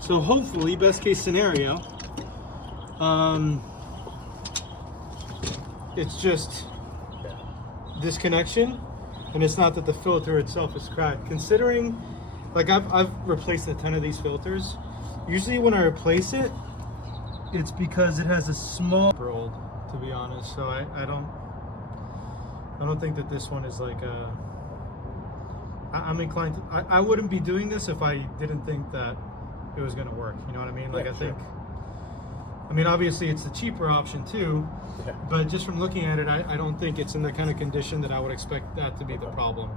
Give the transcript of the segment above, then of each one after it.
So hopefully, best case scenario, it's just this connection, and it's not that the filter itself is cracked. Considering, like I've replaced a ton of these filters. Usually when I replace it, it's because it has a small old, to be honest. So I don't think that this one is like I'm inclined to, I wouldn't be doing this if I didn't think that it was going to work. You know what I mean? Like, yeah, I think, I mean, obviously it's the cheaper option too, yeah, but just from looking at it, I don't think it's in the kind of condition that I would expect that to be the problem.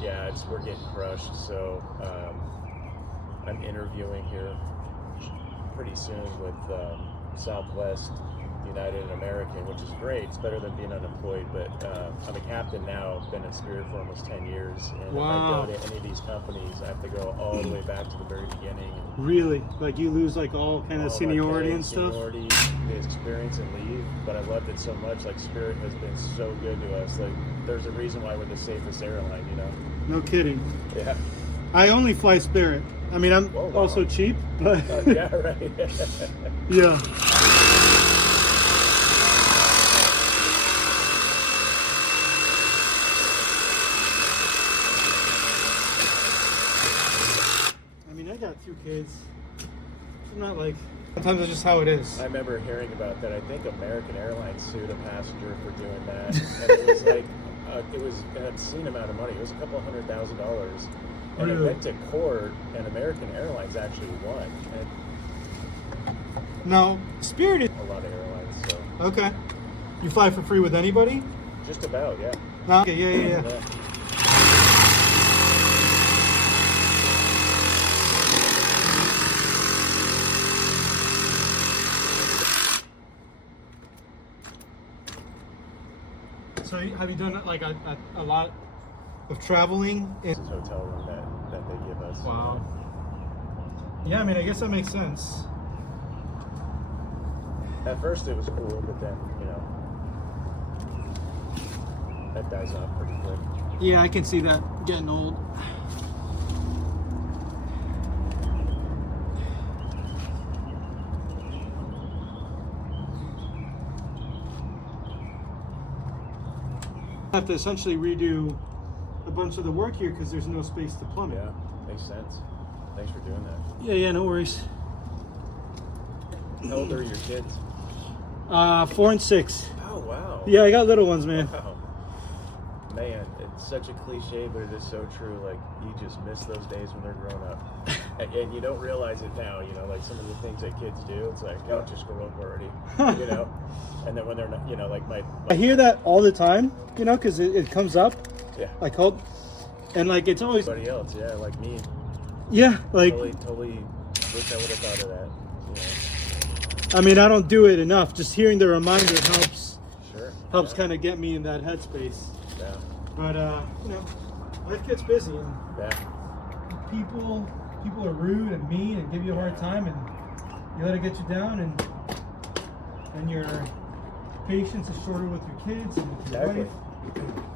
Yeah, we're getting crushed, so I'm interviewing here pretty soon with Southwest United and American, which is great. It's better than being unemployed, but I'm a captain now. I've been in Spirit for almost 10 years, and wow, if I go to any of these companies, I have to go all the way back to the very beginning. Really? Like you lose like all kind of seniority and stuff? Seniority, experience, and leave, but I loved it so much. Like, Spirit has been so good to us. Like, there's a reason why we're the safest airline, you know? No kidding. Yeah. I only fly Spirit. I mean, I'm also cheap, but... yeah, right. Yeah. I mean, I got 2 kids. I'm not like... Sometimes it's just how it is. I remember hearing about that. I think American Airlines sued a passenger for doing that. And it was like, it was an obscene amount of money. It was a couple $100,000. And it went to court, and American Airlines actually won. And now, Spirit is... A lot of airlines, so... Okay. You fly for free with anybody? Just about, yeah. Okay, yeah. So have you done like a lot of traveling? This is a hotel room that they give us. Wow. Yeah, I mean, I guess that makes sense. At first it was cool, but then, you know, that dies off pretty quick. Yeah, I can see that getting old. I have to essentially redo a bunch of the work here because there's no space to plumb it. Yeah, makes sense. Thanks for doing that. Yeah, no worries. How old are your kids? 4 and 6. Oh, wow. Yeah, I got little ones, man. Wow. Man, it's such a cliche, but it is so true. Like, you just miss those days when they're grown up. And you don't realize it now, you know, like some of the things that kids do, it's like, oh, just grow up already, you know? And then when they're not, you know, like my I hear that all the time, you know, because it comes up. Yeah. I hope. And like, it's always... Everybody else, yeah, like me. Yeah, like... Totally wish I would have thought of that, you know? I mean, I don't do it enough. Just hearing the reminder helps. Sure. Helps kind of get me in that headspace. Yeah. But you know, life gets busy, and people are rude and mean and give you a hard time, and you let it get you down, and you're patience is shorter with your kids and with your Exactly. wife.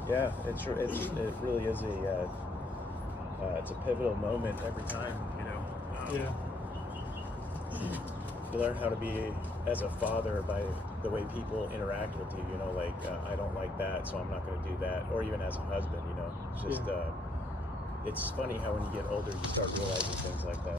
Yeah, it really is it's a pivotal moment every time, you know. Yeah. You learn how to be as a father by the way people interact with you, you know, like I don't like that, so I'm not going to do that, or even as a husband, you know. It's just it's funny how when you get older you start realizing things like that.